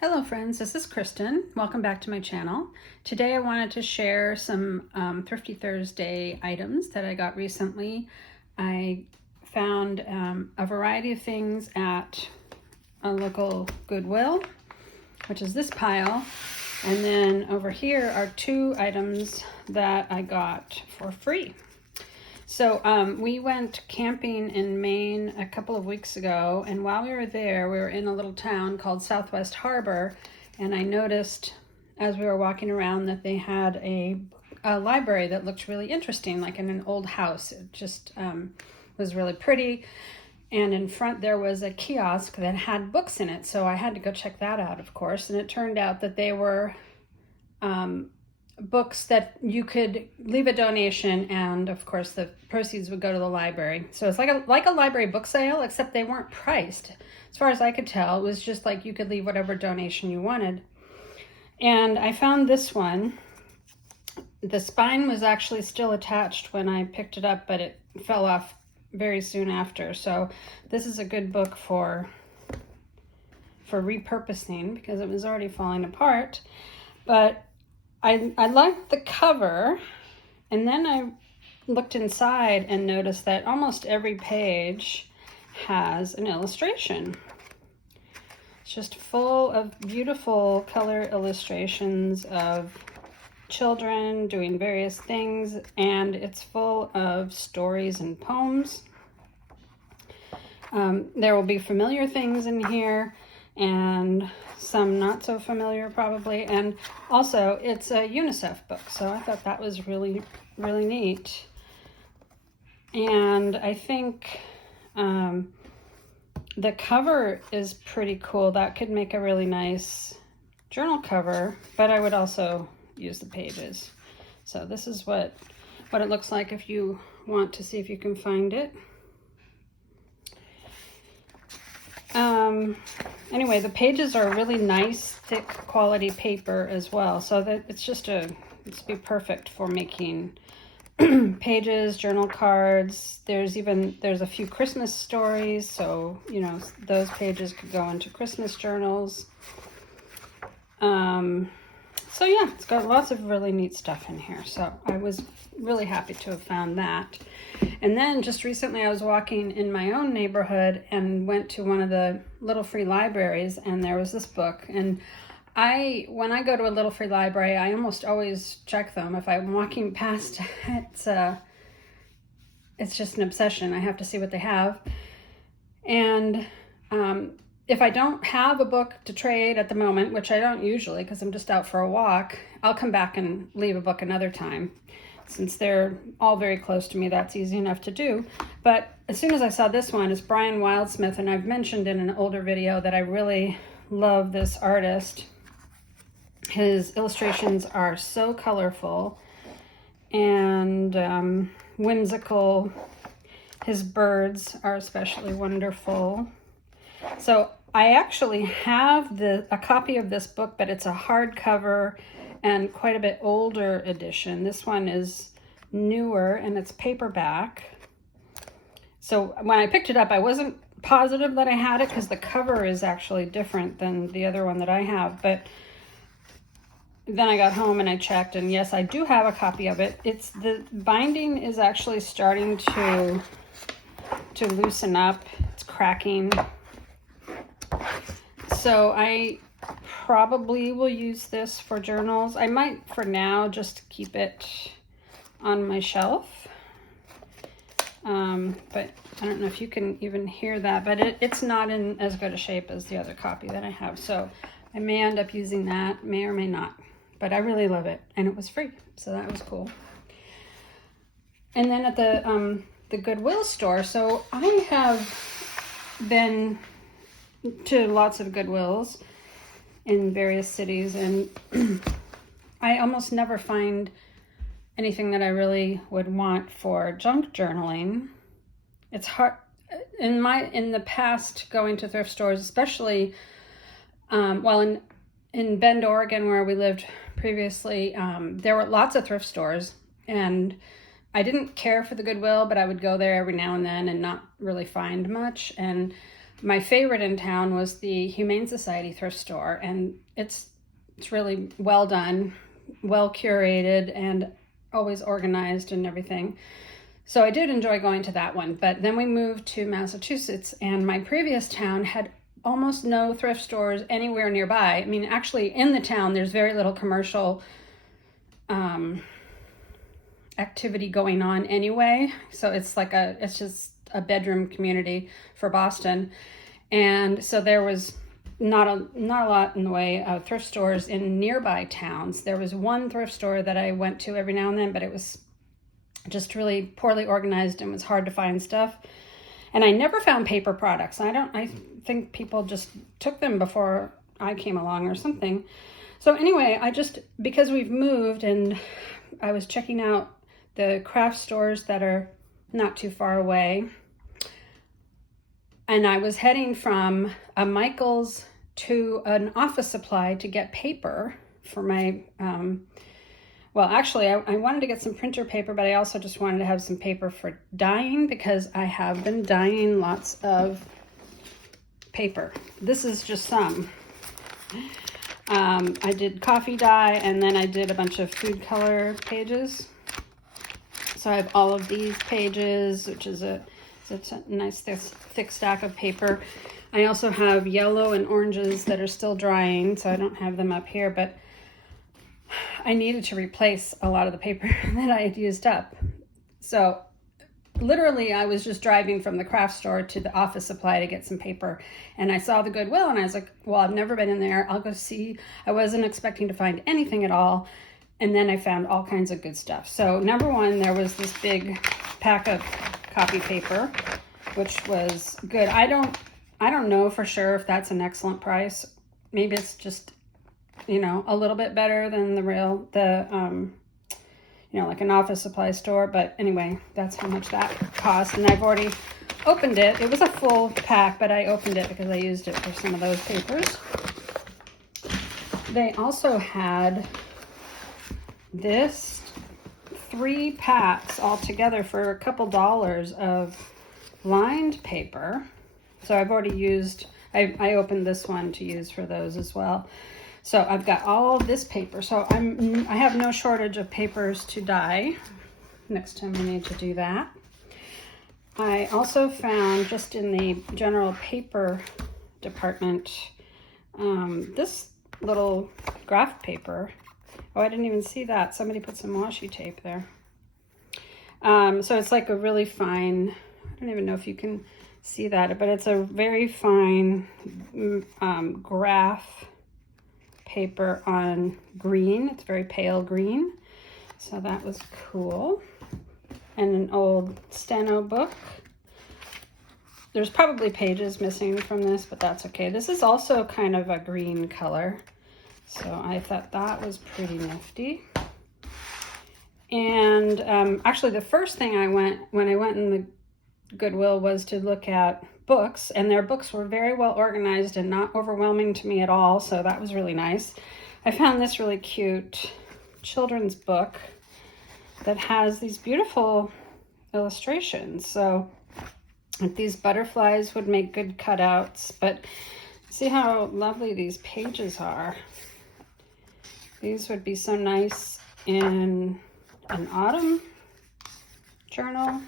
Hello friends, this is Kristen. Welcome back to my channel. Today I wanted to share some Thrifty Thursday items that I got recently. I found a variety of things at a local Goodwill, which is this pile. And then over here are two items that I got for free. So we went camping in Maine a couple of weeks ago, and while we were there, we were in a little town called Southwest Harbor, and I noticed as we were walking around that they had a library that looked really interesting, like in an old house. It just was really pretty, and in front there was a kiosk that had books in it, so I had to go check that out, of course, and it turned out that they were books that you could leave a donation, and of course the proceeds would go to the library. So it's like a library book sale, except they weren't priced. As far as I could tell, it was just like you could leave whatever donation you wanted. And I found this one. The spine was actually still attached when I picked it up, but it fell off very soon after. So this is a good book for repurposing because it was already falling apart. But I liked the cover, and then I looked inside and noticed that almost every page has an illustration. It's just full of beautiful color illustrations of children doing various things, and it's full of stories and poems. There will be familiar things in here, and some not so familiar probably, and also it's a UNICEF book, so I thought that was really neat. And I think the cover is pretty cool. That could make a really nice journal cover, but I would also use the pages. So this is what it looks like if you want to see if you can find it. Anyway, the pages are really nice, thick quality paper as well, so that it's be perfect for making pages, journal cards. There's a few Christmas stories, so you know those pages could go into Christmas journals. So yeah, it's got lots of really neat stuff in here, so I was really happy to have found that. And then just recently I was walking in my own neighborhood and went to one of the little free libraries, and there was this book. And when I go to a little free library, I almost always check them. If I'm walking past, it's just an obsession. I have to see what they have. And if I don't have a book to trade at the moment, which I don't usually because I'm just out for a walk, I'll come back and leave a book another time. Since they're all very close to me, that's easy enough to do. But as soon as I saw this one, it's Brian Wildsmith, and I've mentioned in an older video that I really love this artist. His illustrations are so colorful and whimsical. His birds are especially wonderful. So I actually have a copy of this book, but it's a hardcover and quite a bit older edition. This one is newer and it's paperback. So when I picked it up, I wasn't positive that I had it because the cover is actually different than the other one that I have. But then I got home and I checked, and yes, I do have a copy of it. The binding is actually starting to loosen up. It's cracking. So I probably will use this for journals. I might for now just keep it on my shelf. But I don't know if you can even hear that, but it's not in as good a shape as the other copy that I have. So I may end up using that, may or may not. But I really love it, and it was free, so that was cool. And then at the Goodwill store, so I have been to lots of Goodwills in various cities, and I almost never find anything that I really would want for junk journaling. It's hard in the past going to thrift stores, especially in Bend, Oregon, where we lived previously. There were lots of thrift stores, and I didn't care for the Goodwill, but I would go there every now and then and not really find much. And my favorite in town was the Humane Society thrift store, and it's really well done, well curated, and always organized and everything. So I did enjoy going to that one. But then we moved to Massachusetts, and my previous town had almost no thrift stores anywhere nearby. I mean, actually in the town, there's very little commercial activity going on anyway. So it's just a bedroom community for Boston. And so there was not a lot in the way of thrift stores in nearby towns. There was one thrift store that I went to every now and then, but it was just really poorly organized and was hard to find stuff. And I never found paper products. I think people just took them before I came along or something. So anyway, because we've moved and I was checking out the craft stores that are not too far away. And I was heading from a Michael's to an Office Supply to get paper for my, well, actually, I wanted to get some printer paper, but I also just wanted to have some paper for dyeing because I have been dyeing lots of paper. This is just some. I did coffee dye, and then I did a bunch of food color pages. So I have all of these pages, which is a nice thick stack of paper. I also have yellow and oranges that are still drying, so I don't have them up here, but I needed to replace a lot of the paper that I had used up. So literally I was just driving from the craft store to the Office Supply to get some paper, and I saw the Goodwill and I was like, well, I've never been in there. I'll go see. I wasn't expecting to find anything at all. And then I found all kinds of good stuff. So number one, there was this big pack of copy paper, which was good. I don't know for sure if that's an excellent price. Maybe it's just, a little bit better than like an Office Supply store. But anyway, that's how much that cost. And I've already opened it. It was a full pack, but I opened it because I used it for some of those papers. They also had this 3 packs all together for a couple dollars of lined paper. So I've already used, I opened this one to use for those as well. So I've got all this paper. So I have no shortage of papers to dye. Next time we need to do that. I also found just in the general paper department, this little graph paper. Oh, I didn't even see that. Somebody put some washi tape there. So it's like a really fine, I don't even know if you can see that, but it's a very fine graph paper on green. It's very pale green. So that was cool. And an old steno book. There's probably pages missing from this, but that's okay. This is also kind of a green color. So I thought that was pretty nifty. And actually the first thing when I went in the Goodwill was to look at books, and their books were very well organized and not overwhelming to me at all. So that was really nice. I found this really cute children's book that has these beautiful illustrations. So like these butterflies would make good cutouts, but see how lovely these pages are. These would be so nice in an autumn journal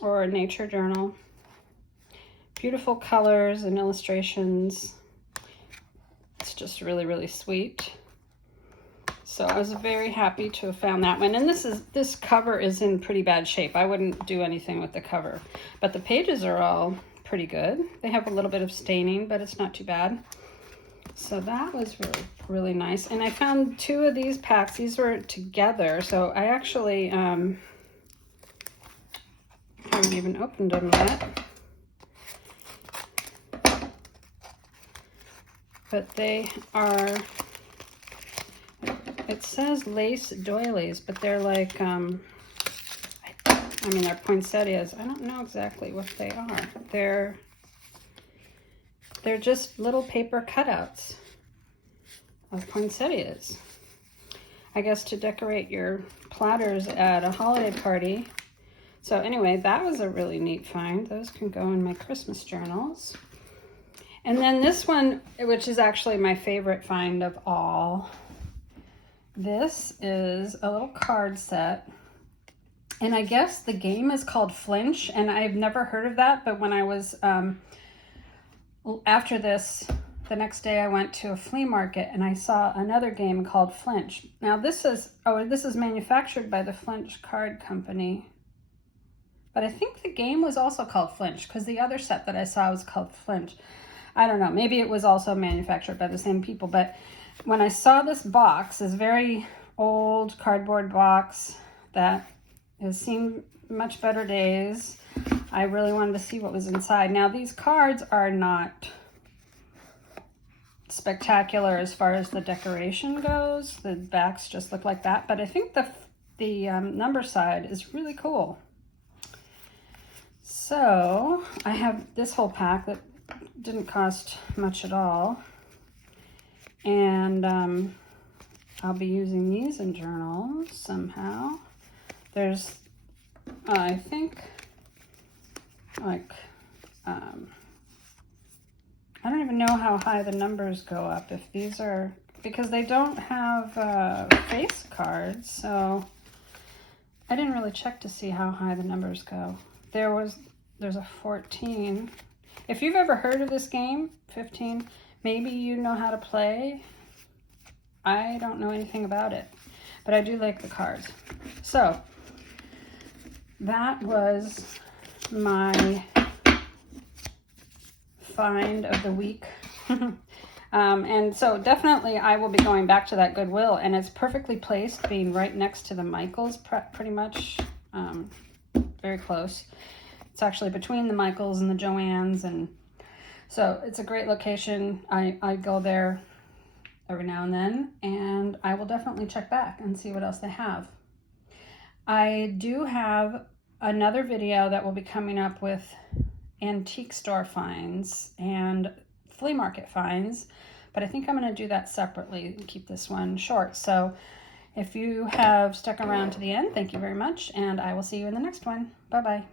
or a nature journal. Beautiful colors and illustrations. It's just really, really sweet. So I was very happy to have found that one. And this cover is in pretty bad shape. I wouldn't do anything with the cover, but the pages are all pretty good. They have a little bit of staining, but it's not too bad. So that was really, really nice. And I found 2 of these packs. These were together. So I actually haven't even opened them yet. But they are, it says lace doilies, but they're like, I mean, they're poinsettias. I don't know exactly what they are. They're just little paper cutouts of poinsettias. I guess to decorate your platters at a holiday party. So anyway, that was a really neat find. Those can go in my Christmas journals. And then this one, which is actually my favorite find of all. This is a little card set. And I guess the game is called Flinch, and I've never heard of that, but when I was, after this, the next day I went to a flea market and I saw another game called Flinch. Now this is manufactured by the Flinch Card Company. But I think the game was also called Flinch, because the other set that I saw was called Flinch. I don't know, maybe it was also manufactured by the same people, but when I saw this box, this very old cardboard box that has seen much better days, I really wanted to see what was inside. Now these cards are not spectacular as far as the decoration goes. The backs just look like that, but I think the number side is really cool. So I have this whole pack that didn't cost much at all, and I'll be using these in journals somehow. There's I think like I don't even know how high the numbers go up, if these are, because they don't have face cards, so I didn't really check to see how high the numbers go. There's a 14. If you've ever heard of this game, 15, maybe you know how to play. I don't know anything about it, but I do like the cards. So that was my find of the week. And so definitely I will be going back to that Goodwill, and it's perfectly placed, being right next to the Michaels, pretty much, very close. It's actually between the Michaels and the Joann's, and so it's a great location. I go there every now and then, and I will definitely check back and see what else they have. I do have another video that will be coming up with antique store finds and flea market finds, but I think I'm going to do that separately and keep this one short. So if you have stuck around to the end, thank you very much, and I will see you in the next one. Bye-bye.